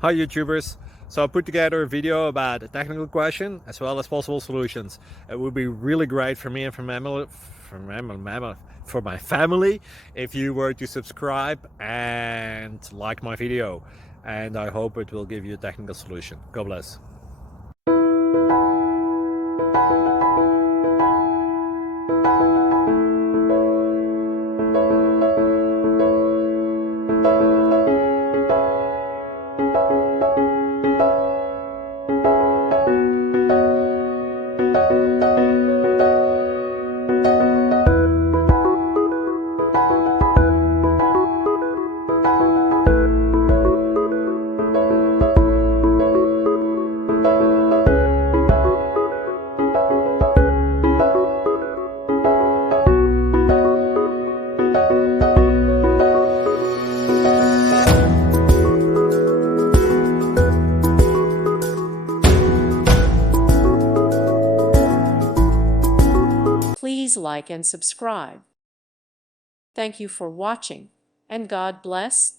Hi YouTubers! So I put together a video about a technical question as well as possible solutions. It would be really great for me and for my family if you were to subscribe and like my video. And I hope it will give you a technical solution. God bless. Please like and subscribe. Thank you for watching, and God bless.